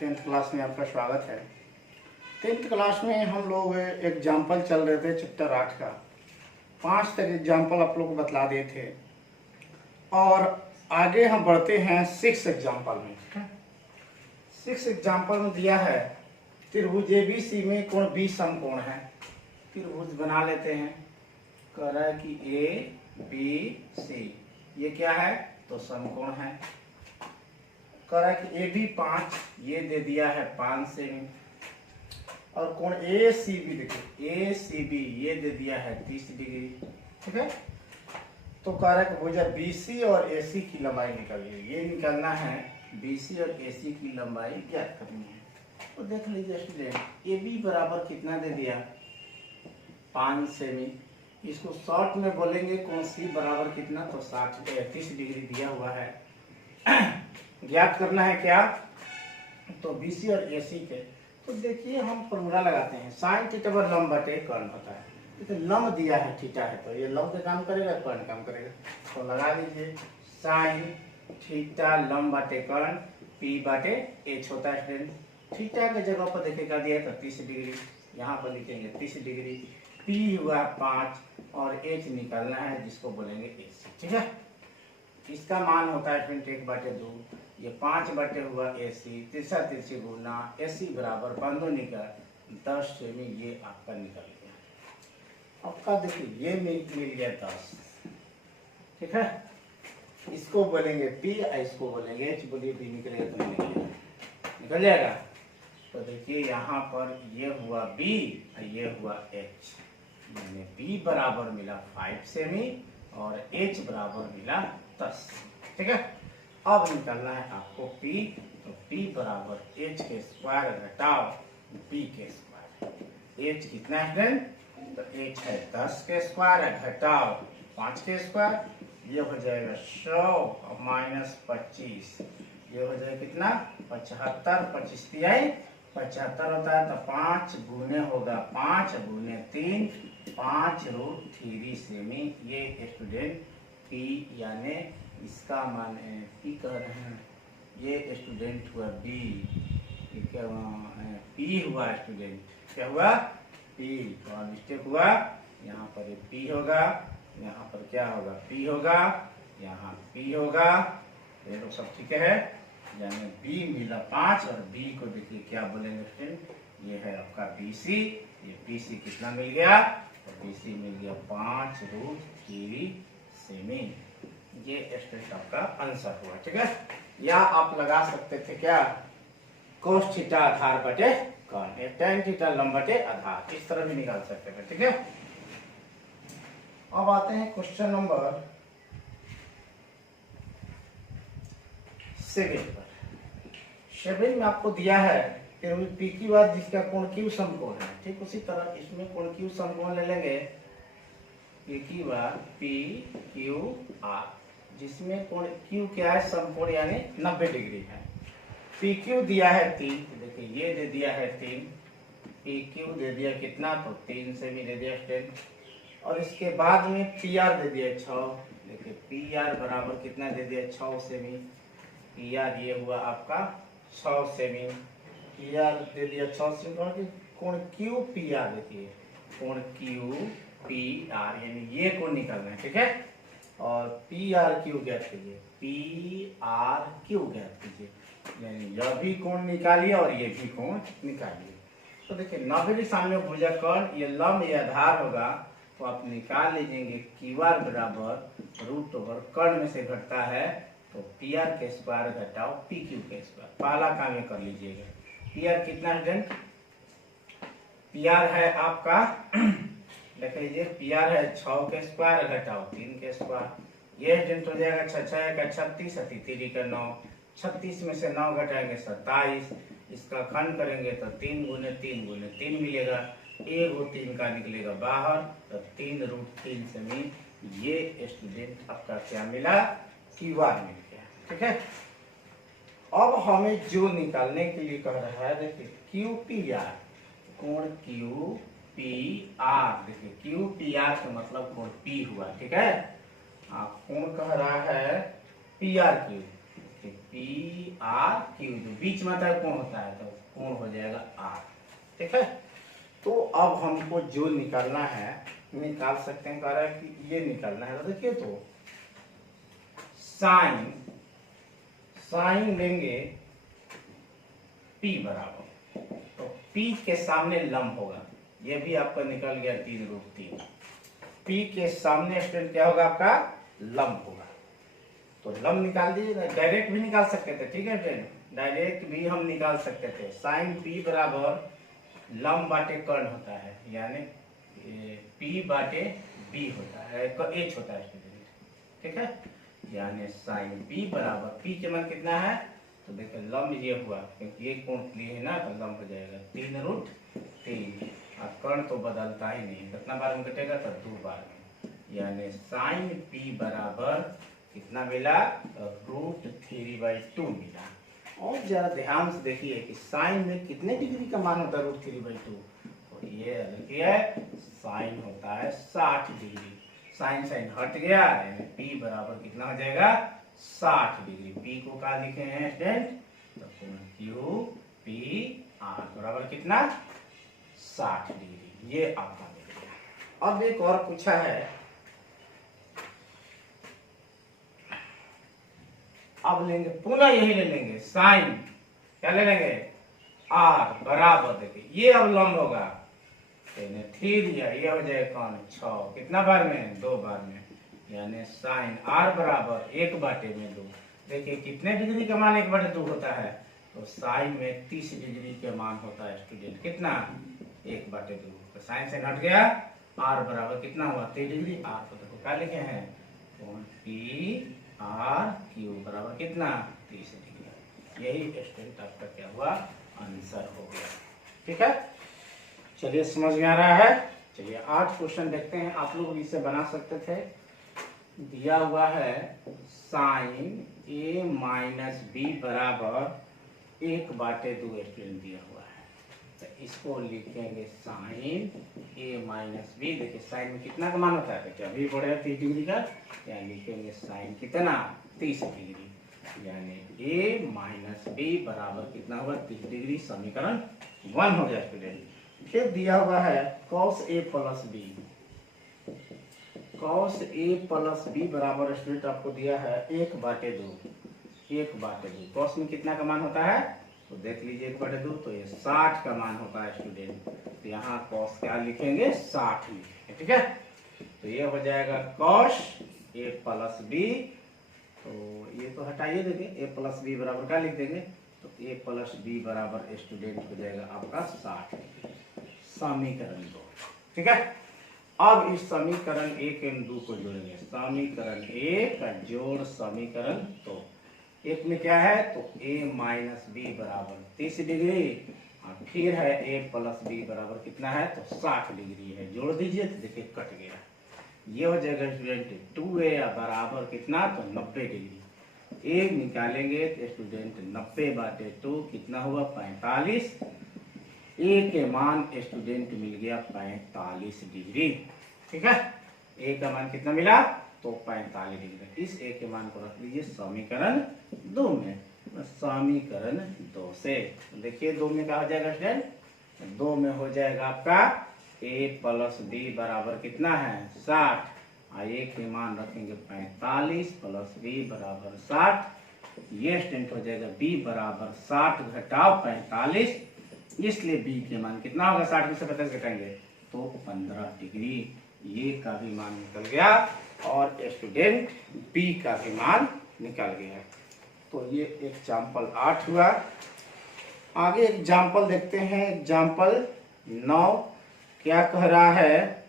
Tenth class में आपका स्वागत है। टेंथ क्लास में हम लोग एग्जाम्पल चल रहे थे चैप्टर 8 का। 5 तक एग्जाम्पल आप लोग को बतला दिए थे और आगे हम बढ़ते हैं 6 एग्जाम्पल में। 6 एग्जाम्पल में दिया है त्रिभुज ABC में कोण B समकोण है। त्रिभुज बना लेते हैं। कह रहा है कि ABC ये क्या है तो समकोण है। कह रहा है कि AB 5 ये दे दिया है 5 सेमी और कोण ACB देखिए ACB ये दे दिया है 30 डिग्री। ठीक है, तो कह रहा है कि भुजा BC और AC की लंबाई निकालिए। ये निकालना है BC और AC की लंबाई ज्ञात करनी है। तो देख लीजिए स्टूडेंट AB बराबर कितना दे दिया 5 सेमी। इसको शॉर्ट में बोलेंगे कोण C बराबर कितना तो 30 डिग्री दिया हुआ है। ज्ञात करना है क्या तो BC और AC के। तो देखिए हम फॉर्मूला लगाते हैं साइन थीटा पर लंब बटे कर्ण होता है। तो लंब दिया है थीटा है तो ये लंब का काम करेगा कर्ण काम करेगा। तो लगा लीजिए साइन थीटा लंब बटे कर्ण P बटे H होता है स्टूडेंट। थीटा के जगह पर देखिए दिया है तो 30 डिग्री, यहाँ पर लिखेंगे 30 डिग्री। P हुआ 5 और H निकालना है जिसको बोलेंगे AC। ठीक है, इसका मान होता है 1/2। ये 5 बटे हुआ AC, तिरछा तिरछी गुना AC बराबर 5 निकल 10 सेमी। ये आपका निकल गया। आपका देखिए ये मिल गया 10। ठीक है, इसको बोलेंगे P और इसको बोलेंगे H। बोलिए P निकलेगा तो निकल जाएगा। तो देखिए यहाँ पर ये हुआ B और ये हुआ H। मैंने B बराबर मिला 5 सेमी और H बराबर मिला 10। ठीक है, अब निकालना है आपको P। तो P बराबर H के स्क्वायर घटाओ B के स्क्वायर। H कितना है तो H है 10 के स्क्वायर घटाओ 5 के स्क्वायर। ये हो जाएगा 100 और -25। ये हो जाएगा कितना 75। 25 तिहाई 75 होता है तो 5 गुने होगा 5 गुने 3 5√3 सेमी। ये स्टूडेंट P यानी इसका मान P कह रहे हैं। ये स्टूडेंट हुआ B। क्या P हुआ स्टूडेंट, क्या हुआ P। तो मिस्टेक हुआ, यहाँ पर P होगा, यहाँ पर क्या होगा P होगा, यहाँ P होगा। ये लोग सब ठीक है, यानी B मिला 5 और B को देखिए क्या बोलेंगे स्टूडेंट, ये है आपका BC। ये BC कितना मिल गया तो BC मिल गया 5√3 सेमी। ये स्टूडेंट आपका आंसर हुआ। ठीक है, या आप लगा सकते थे क्या कोस थीटा आधार बटे कर्ण, tan थीटा लंब बटे आधार, इस तरह भी निकाल सकते थे। ठीक है, अब आते हैं क्वेश्चन नंबर 7 पर। 7 में आपको दिया है P की बात जिसका कोण Q समकोण है। ठीक, उसी तरह इसमें कोण Q समकोण ले लेंगे P की बात PQR, जिसमें कोण Q क्या है समकोण यानी 90 डिग्री है। PQ दिया है 3, देखिए ये दे दिया है 3। PQ दे दिया कितना तो 3 सेमी दे दिया स्टूडेंट। और इसके बाद में PR दे दिया 6। देखिए PR बराबर कितना दे दिया 6 सेमी। PR ये हुआ आपका 6 सेमी। PR दे दिया 6 सेमी। कोण QPR देखिए कोण QPR यानी ये कोण निकालना है। ठीक है, और PRQ ज्ञात कीजिए, PRQ ज्ञात कीजिए, यानी यह भी कोण निकालिए और ये भी कोण निकालिए। तो देखिए 90 के सामने भुजा कर्ण, ये लंब ये आधार होगा तो आप निकाल लीजिएंगे QR बराबर √ओवर कर्ण में से घटता है तो PR के स्क्वायर घटाओ PQ के स्क्वायर। पहला काम ये कर लीजिएगा। PR कितना है PR है आपका देख लीजिए PR है 6 के स्क्वायर घटाओ 3 के स्क्वायर। ये डेंट हो जाएगा 6 6 का 36 और 3 का 9। 36 में से 9 घटाएंगे 27। इसका खंड करेंगे तो 3 गुने 3 गुने 3 मिलेगा। 1/3 का निकलेगा बाहर तो 3√3 सेमी। ये स्टूडेंट आपका क्या मिला QR मिल गया। ठीक है, अब हमें जो निकालने के लिए कह रहा है देखिए QPR कोण QPR। देखिए QPR का मतलब कोण P हुआ। ठीक है, कोण कह रहा है PRQ पी आर क्यू, जो बीच में आता है कोण होता है, तो कोण हो जाएगा आर। ठीक है, तो अब हमको जो निकालना है निकाल सकते हैं, कह रहा है कि ये निकालना है। तो देखिए, तो साइन लेंगे P बराबर, तो P के सामने लंब होगा, ये भी आपका निकल गया 3√3। P के सामने स्टूडेंट क्या होगा आपका, लंब होगा। तो लंब निकाल दीजिए, डायरेक्ट भी निकाल सकते थे। ठीक है फ्रेंड, डायरेक्ट भी हम निकाल सकते थे। साइन P बराबर लंब बाटे कर्ण होता है, यानी P बाटे B होता है, H होता है स्टूडेंट। ठीक है, यानी साइन P बराबर, P के मान कितना है, तो देखिए लंब ये हुआ, क्योंकि ये कोण लिए है ना, तो लंब हो जाएगा 3√3। और कर्ण तो बदलता ही नहीं, कितना बार में कटेगा, तो 2 बार में, यानी साइन P बराबर कितना मिला, √3/2 मिला। और जरा ध्यान से देखिए कि साइन में कितने डिग्री का मान होता है √3/2, तो ये देखिए साइन होता है 60 डिग्री। साइन हट गया, यानी P बराबर कितना हो जाएगा, 60 डिग्री। P को क्या लिखे हैं स्टूडेंट, तो क्यू पी आर बराबर कितना, 60 डिग्री। ये आपका मिल गया। अब एक और पूछा है, अब लेंगे पुनः यही ले लेंगे, साइन क्या ले लेंगे, आर बराबर, देखिए ये अब लंब होगा, 3 दिया, ये हो जाएगा कौन 6, कितना बार में, 2 बार में, यानी साइन आर बराबर 1/2। देखिए कितने डिग्री का मान 1/2 होता है, तो साइन में 30 डिग्री के मान होता है स्टूडेंट, कितना 1/2। तो साइन से हट गया, आर बराबर कितना हुआ 30 डिग्री। आर को देखो क्या लिखे हैं, पी आर क्यू बराबर कितना 30 डिग्री। यही स्टूडेंट आपका क्या हुआ, आंसर हो गया। ठीक है, चलिए समझ में आ रहा है। चलिए 8 क्वेश्चन देखते हैं, आप लोग इसे बना सकते थे। दिया हुआ है साइन A माइनस बी बराबर 1/2 स्टूडेंट दिया हुआ है, तो इसको लिखेंगे साइन A माइनस बी। देखिए साइन में कितना का मान होता है, तो अभी बढ़ेगा 30 डिग्री का, यानी लिखेंगे साइन कितना 30 डिग्री, यानी A माइनस बी बराबर कितना होगा 30 डिग्री। समीकरण 1 हो गया स्टूडेंट। फिर दिया हुआ है cos A plus B, cos A plus B बराबर स्टूडेंट आपको दिया है 1/2। 1/2 cos में कितना का मान होता है, तो देख लीजिए 1/2, तो ये 60 का मान होता है स्टूडेंट। तो यहाँ cos क्या लिखेंगे, 60 लिखेंगे। ठीक है, तो ये हो जाएगा cos A प्लस बी, तो ये तो हटाइए, देखिए A प्लस बी बराबर क्या लिख देंगे, तो A प्लस बी बराबर स्टूडेंट हो जाएगा आपका 60। समीकरण 2। ठीक है, अब इस समीकरण 1 एवं 2 को जोड़ेंगे। समीकरण 1 का जोड़ समीकरण 2। एक में क्या है, तो A माइनस बी बराबर 30 डिग्री, और फिर है A प्लस बी बराबर कितना है, तो 60 डिग्री है। जोड़ दीजिए तो देखिए कट गया, ये हो जाएगा स्टूडेंट 2A बराबर कितना, तो 90 डिग्री। A निकालेंगे तो स्टूडेंट 90/2 कितना हुआ, 45। A के मान स्टूडेंट मिल गया 45 डिग्री। ठीक है, A का मान कितना मिला, तो 45 डिग्री। इस A के मान को रख लीजिए समीकरण 2 में। समीकरण 2 से देखिए 2 में क्या हो जाएगा स्टूडेंट, 2 में हो जाएगा आपका A प्लस बी बराबर कितना है 60, और A के मान रखेंगे 45 प्लस बी बराबर 60। ये स्टूडेंट हो जाएगा B बराबर 60 घटाओ 45, इसलिए B के मान कितना होगा, 60 में से 45 घटाएंगे तो 15 डिग्री। ये का भी मान निकल गया, और स्टूडेंट B का भी मान निकल गया। तो ये एग्जाम्पल 8 हुआ। आगे एग्जाम्पल देखते हैं, एग्जाम्पल 9 क्या कह रहा है।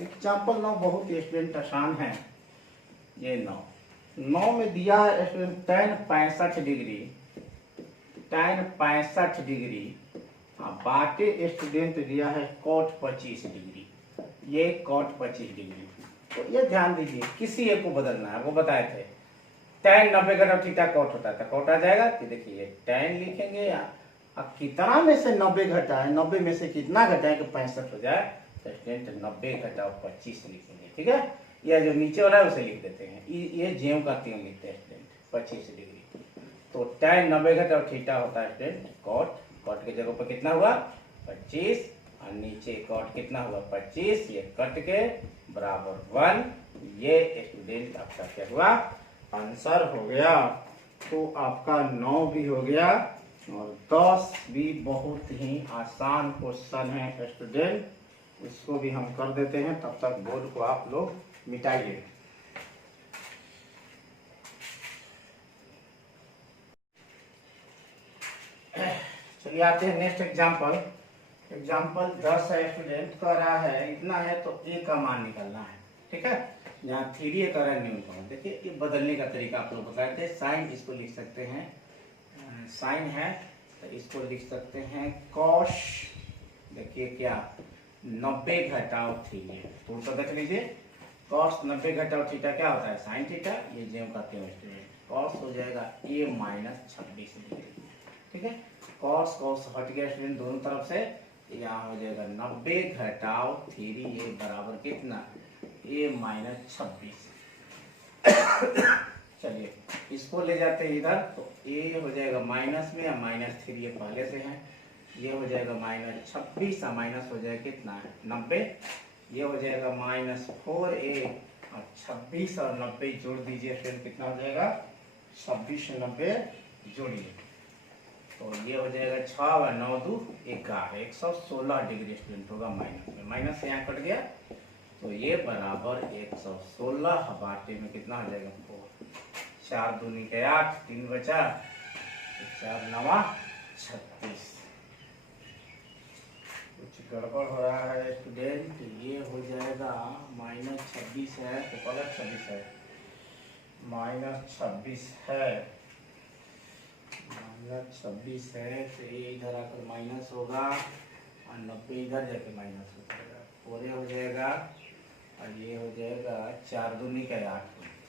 एग्जाम्पल 9 बहुत स्टूडेंट आसान है। ये 9 में दिया है student tan 65 degree, tan 65 degree, बाटे स्टूडेंट दिया है cot 25 डिग्री, ये cot 25 डिग्री। तो ये ध्यान दीजिए, किसी एक को बदलना है, वो बताए थे tan 90 घटा थीटा cot होता है, तो cot आ जाएगा। तो देखिए tan लिखेंगे, अब कितना में से 90 घटा है, 90 में से कितना घटाए कि 65 हो जाए, स्टूडेंट 90 घटाओ 25 लिखेंगे, ठीक है। या जो नीचे वाला है उसे लिख देते हैं, ये ज्यों का त्यों लिखते हैं स्टूडेंट 25 डिग्री। तो tan 90 घटाओ थीटा होता है स्टूडेंट कॉट, कॉट के जगह पर कितना हुआ 25 और नीचे कॉट कितना हुआ 25, ये कट के बराबर 1। ये स्टूडेंट आपका क्या हुआ आंसर हो गया। तो आपका 9 भी हो गया और 10 भी बहुत ही आसान क्वेश्चन है स्टूडेंट, इसको भी हम कर देते हैं। तब तक बोर्ड को आप लोग मिटाइए। चलिए आते हैं नेक्स्ट एग्जांपल। एग्जांपल 10 है स्टूडेंट, कह रहा है इतना है तो ए का मान निकालना है, ठीक है। यहाँ 3 कर रहा है न्यूनतम, देखिए ये बदलने का तरीका आप लोग बताए थे। साइन इसको लिख सकते हैं, साइन है तो इसको लिख सकते हैं कॉस, देखिए क्या 90 घटाओ थीटा, तो उसको देख लीजिए कॉस 90 घटाओ थीटा क्या होता है साइन थीटा, ये ज्यों का त्यों स्टूडेंट कॉस हो जाएगा a माइनस 26 डिग्री, ठीक है। कॉस कॉस हट गया स्टूडेंट दोनों तरफ से, यहाँ हो जाएगा 90 घटाओ 3 ये बराबर कितना a माइनस 26। चलिए इसको ले जाते हैं इधर, तो a हो जाएगा माइनस में, -3 ये पहले से है, ये हो जाएगा -26 और माइनस हो जाएगा कितना 90, ये हो जाएगा -4a और 26 और 90 जोड़ दीजिए फिर कितना हो जाएगा 26 और 90 जोड़िए, तो ये हो जाएगा 6 और 9 2 11, 116 डिग्री स्टूडेंट होगा माइनस में, माइनस से यहाँ कट गया तो ये बराबर 116 बाटे में कितना हो जाएगा 4, 4 दूनी के 8, 3 बचा, 4 9 36। कुछ गड़बड़ हो रहा है स्टूडेंट, ये हो जाएगा -26 है तो गलत 26 है, -26 है, -26 है तो ये इधर आकर माइनस होगा और 90 इधर जाके माइनस हो जाएगा, पूरे हो जाएगा और ये हो जाएगा 4 दूनी का 8।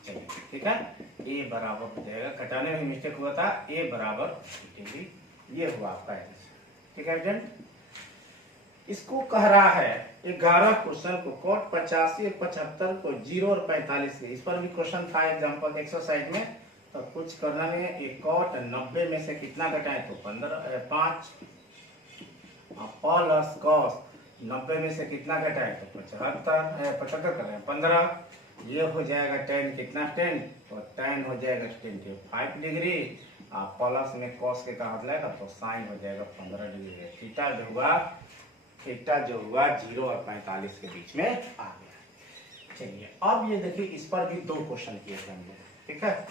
चलिए ठीक है, ए बराबर हो जाएगा, घटाने में मिस्टेक हुआ था, ए बराबर डिग्री, ये हुआ आपका आंसर, ठीक है स्टूडेंट। इसको कह रहा है 11 क्वेश्चन को कॉट 85 75 को 0 और 45 के, इस पर भी क्वेश्चन था एग्जांपल एक्सरसाइज में, तो कुछ करना नहीं है। एक कॉट 90 में से कितना घटाएं तो 5 प्लस कॉस 90 में से कितना घटाएं तो 75 कर रहे हैं 15, ये हो जाएगा tan कितना tan, तो tan हो जाएगा 5 डिग्री, प्लस में कॉस के कहा जाएगा तो साइन हो जाएगा 15 डिग्री। थीटा जो हुआ 0 और 45 के बीच में आ गया। चलिए अब ये देखिए, इस पर भी 2 क्वेश्चन किए थे हमने, ठीक है।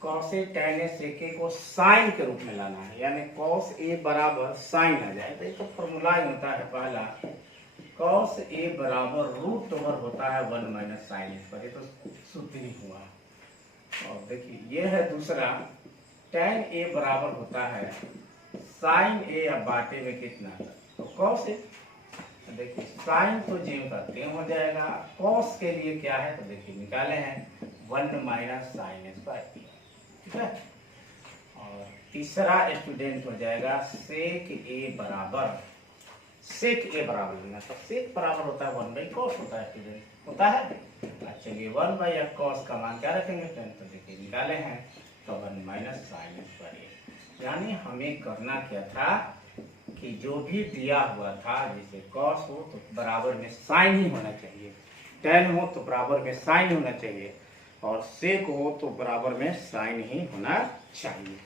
cos a tan a sec a को साइन के रूप में लाना है, यानी cos a बराबर साइन आ जाए, तो ये तो फॉर्मूला ही होता है पहला, cos a बराबर √ओवर होता है 1 माइनस साइन a पर, ये तो सूत्र ही हुआ। और देखिए ये है दूसरा, tan a बराबर होता है साइन a अब बाटे में कितना, तो cos a, देखिए साइन तो ज्यों का त्यों हो जाएगा, cos के लिए क्या है तो देखिए निकाले हैं 1 माइनस साइन स्क्वायर, ठीक है। और तीसरा स्टूडेंट हो जाएगा सेक ए बराबर लेना, तो सेक बराबर होता है 1/cos होता है स्टूडेंट, होता है। चलिए 1/cos का मान क्या रखेंगे स्टूडेंट, तो देखिए निकाले हैं तो 1 माइनस साइन स्क्वायर, यानी हमें करना क्या था कि जो भी दिया हुआ था, जैसे cos हो तो बराबर में साइन ही होना चाहिए, tan हो तो बराबर में साइन होना चाहिए, और सेक हो तो बराबर में साइन ही होना चाहिए।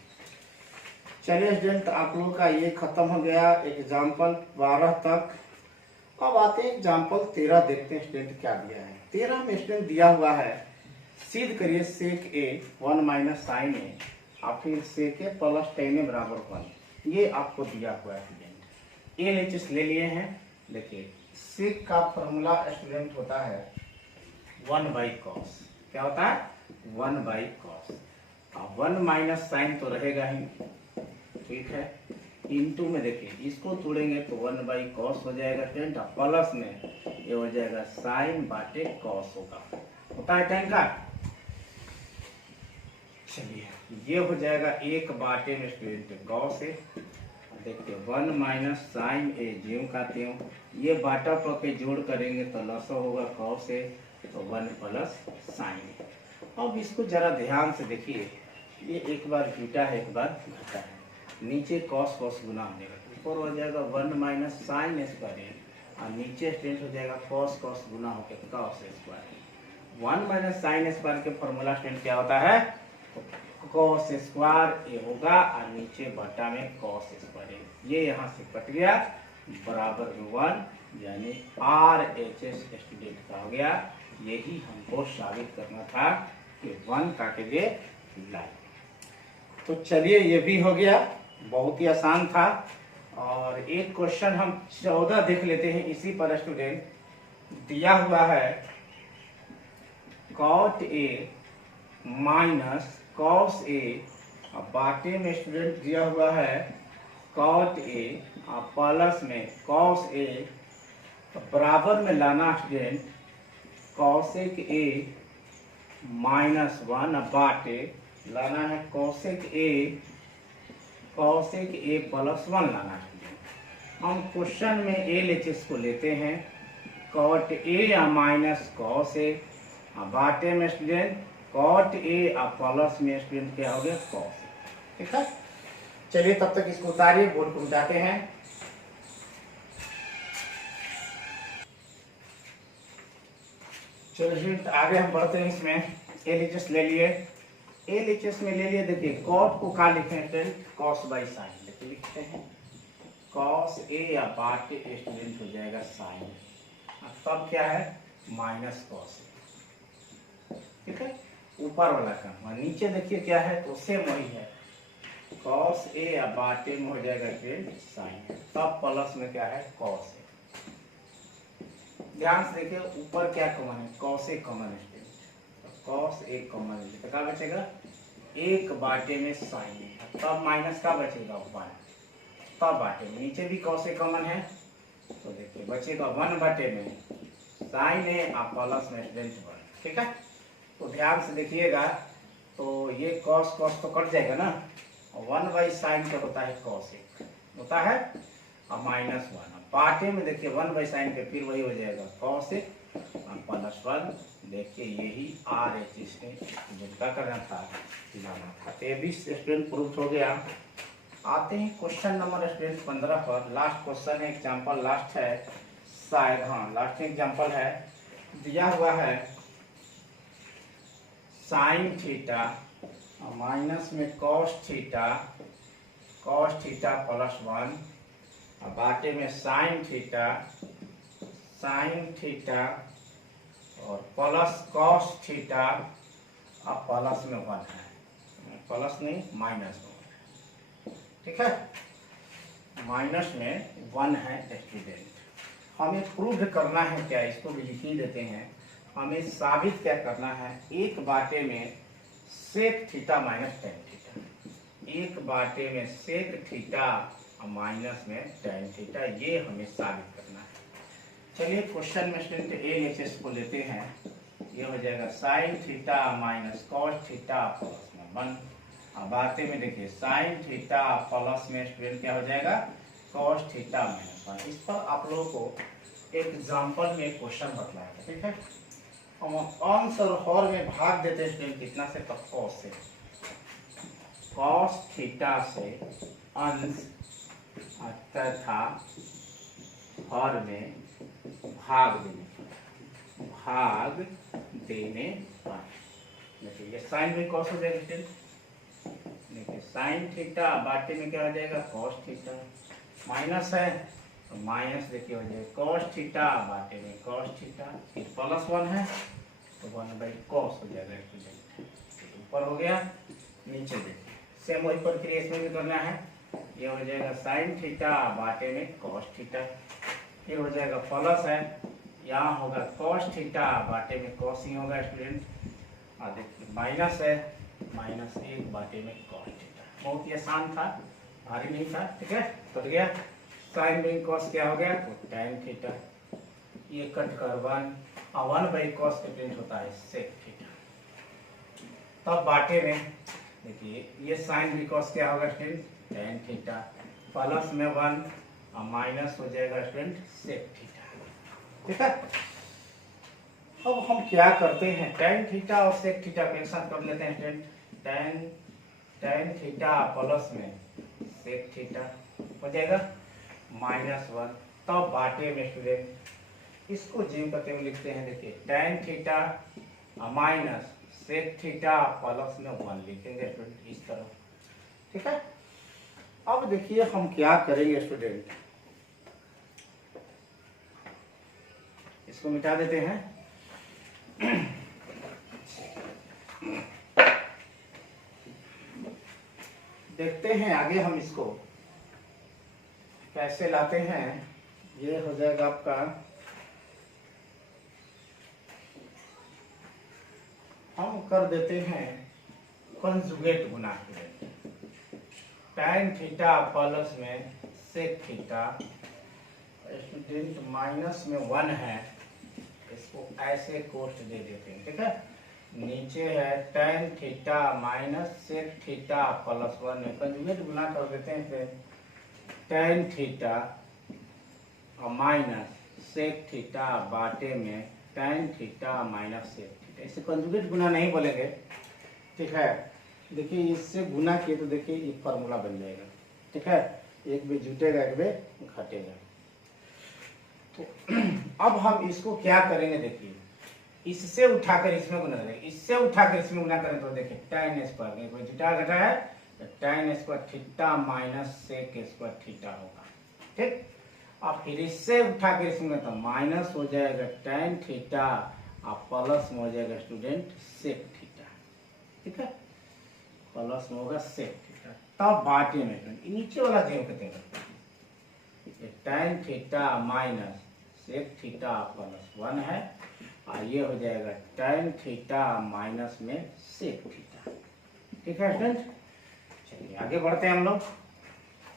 चलिए स्टूडेंट आप लोगों का ये खत्म हो गया एग्जाम्पल 12 तक। अब आते हैं एग्जाम्पल 13, देखते हैं स्टूडेंट क्या दिया है। 13 में स्टूडेंट दिया हुआ है, सिद्ध करिए सेक ए 1 माइनस साइन ए और फिर सेक ए प्लस tan ए बराबर 1, ये आपको दिया हुआ है स्टूडेंट। ए एच ले लिए हैं, देखिए सेक का फॉर्मूला स्टूडेंट होता है 1/cos, क्या होता है 1/cos, 1 माइनस साइन तो रहेगा ही, ठीक है, इनटू में देखिए इसको तोड़ेंगे तो 1/cos हो जाएगा स्टूडेंट, प्लस में ये हो जाएगा साइन बाटे cos होगा, होता है tan का। चलिए ये हो जाएगा 1 बाटे में स्टूडेंट cos है, देखिए 1 माइनस साइन ए ज्यों का त्यों, ये बाटा पर के जोड़ करेंगे तो लसो होगा कॉस ए, तो 1 प्लस साइन ए। अब इसको जरा ध्यान से देखिए, ये एक बार बीटा है एक बार घटा है, नीचे कॉस कॉस गुना हो जाएगा, ऊपर हो जाएगा 1 माइनस साइन स्क्वायर ए और नीचे स्टूडेंट हो जाएगा कॉस कॉस गुना होकर cos square. 1 minus sine square के फॉर्मूला स्टूडेंट क्या होता है, कॉस स्क्वायर ए होगा और नीचे बटा में कॉस स्क्वायर ए, ये यहाँ से कट गया बराबर में 1, यानी आर एच एस स्टूडेंट का हो गया। यही हमको साबित करना था कि 1 काटेंगे लाइन। तो चलिए ये भी हो गया, बहुत ही आसान था। और एक क्वेश्चन हम 14 देख लेते हैं इसी पर स्टूडेंट, दिया हुआ है cot A minus cos A, बाटे में स्टूडेंट दिया हुआ है कॉट ए और प्लस में कॉस ए, तो बराबर में लाना स्टूडेंट कॉसेक ए माइनस 1 बाटे लाना है कॉसेक ए प्लस 1 लाना है। हम क्वेश्चन में एल एच एस को लेते हैं, कॉट ए या माइनस कॉस ए, बाटे में स्टूडेंट कॉट ए और प्लस में स्टूडेंट क्या हो गया कॉस ए। ठीक है, चलिए तब तक इसको उतारिए, बोर्ड को मिटाते हैं। चलिए आगे हम बढ़ते हैं, इसमें एल एच एस ले लिए, एल एच एस में ले लिए। देखिए कॉट को क्या लिखे स्टूडेंट, कॉस बाई साइन लिखते हैं, कॉस ए या बाटे स्टूडेंट हो जाएगा साइन, तब क्या है माइनस कॉस ए। ठीक है, ऊपर वाला काम, और नीचे देखिए क्या है तो सेम वही है, कॉस ए या बाटे में हो जाएगा साइन, तब प्लस में क्या है कॉस ए। ध्यान से देखिए ऊपर क्या कॉमन है, कॉस ए कॉमन है, कॉस ए कॉमन है, तो क्या बचेगा एक बाटे में साइन है, तब माइनस का बचेगा 1, तब बाटे में नीचे भी कॉस ए कॉमन है, तो देखिए बचेगा 1 बाटे में साइन ए और प्लस में स्टूडेंट 1। ठीक है, तो ध्यान से देखिएगा, तो ये कॉस कॉस तो कट जाएगा ना, 1 बाई साइन का होता है कॉस ए होता है और माइनस 1, बाटे में देखिए 1 बाई साइन के फिर वही हो जाएगा कॉस ए और प्लस 1। देखिए यही आर एच इसने जिनका करना था लाना था, तो ये भी स्टूडेंट प्रूफ हो गया। आते हैं क्वेश्चन नंबर स्टूडेंट 15 पर, लास्ट क्वेश्चन है, एग्जाम्पल लास्ट है शायद, हाँ लास्ट एग्जाम्पल है, दिया हुआ है साइन थीटा माइनस में कॉस थीटा प्लस 1, और बाटे में साइन थीटा और प्लस कॉस थीटा और प्लस में 1 है, प्लस नहीं माइनस में। ठीक है, माइनस में 1 है स्टूडेंट। हमें प्रूव करना है क्या, इसको भी लिख ही देते हैं, हमें साबित क्या करना है, एक बाटे में sec theta minus tan theta, एक बाटे में सेक थीटा और माइनस में टेन थीटा, ये हमें साबित करना है। चलिए क्वेश्चन में स्टूडेंट एल एच एस को लेते हैं, ये हो जाएगा sine theta minus cos theta plus में 1, और बातें में देखिए साइन थीटा प्लस में स्टूडेंट क्या हो जाएगा कॉस थीटा माइनस 1। इस पर आप लोगों को एग्जाम्पल में क्वेश्चन बतलाया। ठीक है, हम अंश और हर में भाग देते हैं स्टूडेंट कितना से, तो कॉस से, कॉस थीटा से अंश तथा हर में भाग देने पर, देखिए ये साइन में कॉस हो जाएगा स्टूडेंट, देखिए साइन थीटा बाटे में क्या हो जाएगा कॉस थीटा, माइनस है तो माइनस देखिए हो जाएगा कॉस थीटा बाटे में कॉस थीटा, फिर प्लस 1 है तो 1 बाई कॉस हो जाएगा स्टूडेंट, ऊपर हो गया, नीचे देखिए सेम वही प्रक्रिया इसमें भी करना है, ये हो जाएगा साइन थीटा बाटे में कॉस थीटा, फिर हो जाएगा प्लस है, यहाँ होगा कॉस थीटा बाटे में कॉस ही होगा स्टूडेंट, और देखिए माइनस है, माइनस 1 बाटे में कॉस थीटा। बहुत ही आसान था, भारी नहीं था। ठीक है, कट गया, साइन में कॉस क्या हो गया तो टेन थीटा, ये कट कर 1 और 1 बाई कॉस स्टूडेंट होता है सेक थीटा। तब बाटे में देखिए ये साइन भी कॉस क्या होगा स्टूडेंट टेन थीटा, प्लस में 1 और माइनस हो जाएगा स्टूडेंट सेक थीटा। ठीक है, अब हम क्या करते हैं, टेन थीटा और सेक थीटा को एक साथ कर लेते हैं स्टूडेंट। टेन थीटा प्लस में सेक थीटा हो जाएगा -1, तब बाटे में स्टूडेंट इसको जीव करते हुए लिखते हैं। देखिए tan theta minus sec theta plus में 1 लिखेंगे स्टूडेंट इस तरह। ठीक है, अब देखिए हम क्या करेंगे स्टूडेंट, इसको मिटा देते हैं। देखते हैं आगे हम इसको कैसे लाते हैं। ये हो जाएगा आपका हम कर देते हैं कंजुगेट गुना। टेन थीटा प्लस में सेक थीटा स्टूडेंट माइनस में 1 है, इसको ऐसे कोष्ट दे देते हैं। ठीक है, नीचे है tan theta minus sec theta plus 1 है, कंजुगेट गुना कर देते हैं। फिर tan theta minus sec theta बाटे में tan theta minus sec theta, इसे कंजुगेट गुना नहीं बोलेंगे। ठीक है, देखिए इससे गुना किए तो देखिए ये फॉर्मूला बन जाएगा। ठीक है, एक भी जुटेगा एक भी घटेगा। तो अब हम इसको क्या करेंगे, देखिए इससे उठाकर इसमें गुना करेंगे, इससे उठाकर इसमें गुना करें तो देखिए टेन स्क्वायर जुटा घटा है तो tan square theta minus sec square theta होगा। ठीक, अब फिर इससे उठाकर इसमें तो माइनस हो जाएगा टेन थीटा और प्लस में हो जाएगा स्टूडेंट सेक थीटा। ठीक है, प्लस में होगा सेक थीटा, तब बाटे में नीचे वाला जीव कहते हैं tan theta minus sec theta plus 1 है और ये हो जाएगा टेन थीटा माइनस में सेक थीटा। ठीक है स्टूडेंट, चलिए आगे बढ़ते हैं हम लोग।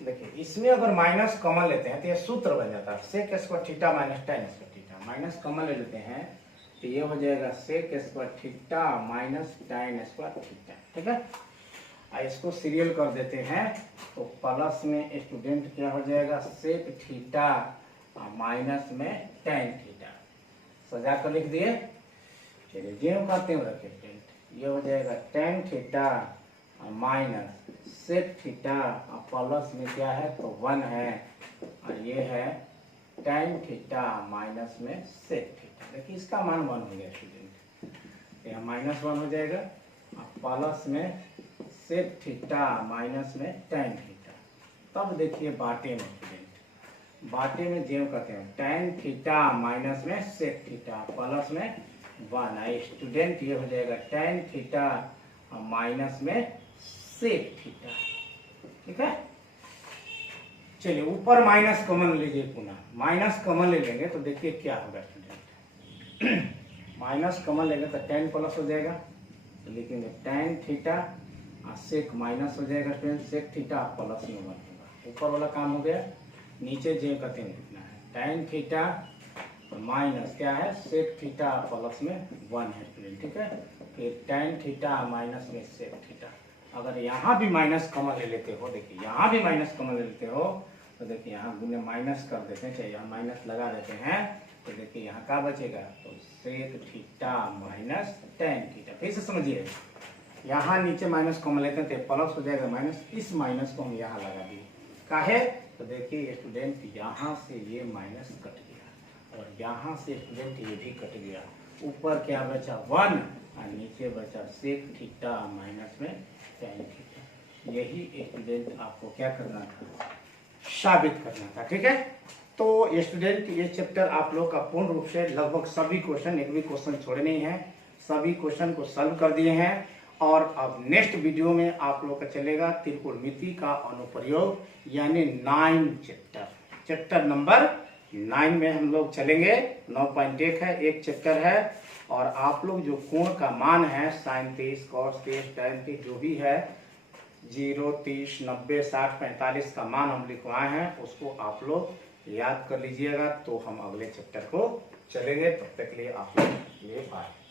देखिए इसमें अगर माइनस कॉमन लेते हैं तो ये सूत्र बन जाता है sec square theta minus tan square theta. Minus common ले लेते हैं तो ये हो जाएगा sec square theta minus tan square theta. ठीक है, इसको सीरियल कर देते हैं तो प्लस में स्टूडेंट क्या हो जाएगा सेक थीटा माइनस में टेन थीटा, सजा कर लिख दिए। चलिए जेम करते हुए रखे स्टूडेंट, ये हो जाएगा tan theta minus sec theta plus में क्या है तो 1 है और ये है टेन थीटा माइनस में सेक थीटा। देखिए इसका मान 1 हो गया स्टूडेंट, यहाँ -1 हो जाएगा प्लस में सेक थीटा माइनस में टेन थीटा। तब देखिए बाटे में स्टूडेंट, बाटे में जेम करते हैं टेन थीटा माइनस में सेक थीटा प्लस में 1 है स्टूडेंट, ये हो जाएगा टेन थीटा माइनस में सेक थीटा। ठीक है, चलिए ऊपर माइनस कॉमन लीजिए, पुनः माइनस कॉमन ले लेंगे तो देखिए क्या होगा स्टूडेंट। माइनस कॉमन लेंगे तो टेन प्लस हो जाएगा, तो लिखेंगे टेन थीटा और सेक माइनस हो जाएगा स्टूडेंट सेक थीटा प्लस में 1 होगा। ऊपर वाला काम हो गया, नीचे जे का तीन लिखना है टेन थीटा माइनस क्या है सेक थीटा प्लस में 1 है स्टूडेंट। ठीक है, फिर टेन थीटा माइनस में सेक थीटा। अगर यहाँ भी माइनस कॉमन ले लेते हो, देखिए यहाँ भी माइनस कॉमन ले लेते हो तो देखिए यहाँ गुने माइनस कर देते हैं, चाहे यहाँ माइनस लगा देते हैं तो देखिए यहाँ क्या बचेगा तो sec theta minus tan theta. फिर से समझिए, यहाँ नीचे माइनस कॉमन लेते हैं तो प्लस हो जाएगा माइनस, इस माइनस को हम यहाँ लगा दिए काहे तो देखिए स्टूडेंट यहाँ से ये माइनस कट गया और यहाँ से स्टूडेंट ये भी कट गया। ऊपर क्या बचा 1 और नीचे बचा सेक थीटा माइनस में टेन थीटा। यही स्टूडेंट आपको क्या करना था, साबित करना था। ठीक है, तो स्टूडेंट ये चैप्टर आप लोग का पूर्ण रूप से लगभग सभी क्वेश्चन, एक भी क्वेश्चन छोड़े नहीं है, सभी क्वेश्चन को सॉल्व कर दिए हैं। और अब नेक्स्ट वीडियो में आप लोग का चलेगा त्रिकोणमिति का अनुप्रयोग यानी 9 चैप्टर नंबर 9 में हम लोग चलेंगे। 9.1 है, एक चैप्टर है और आप लोग जो कोण का मान है sin 30 cos 30 tan 30 जो भी है 0 30 90 60 45 का मान हम लिखवाए हैं उसको आप लोग याद कर लीजिएगा। तो हम अगले चैप्टर को चलेंगे, तब तक के लिए आप लोग ये बाय।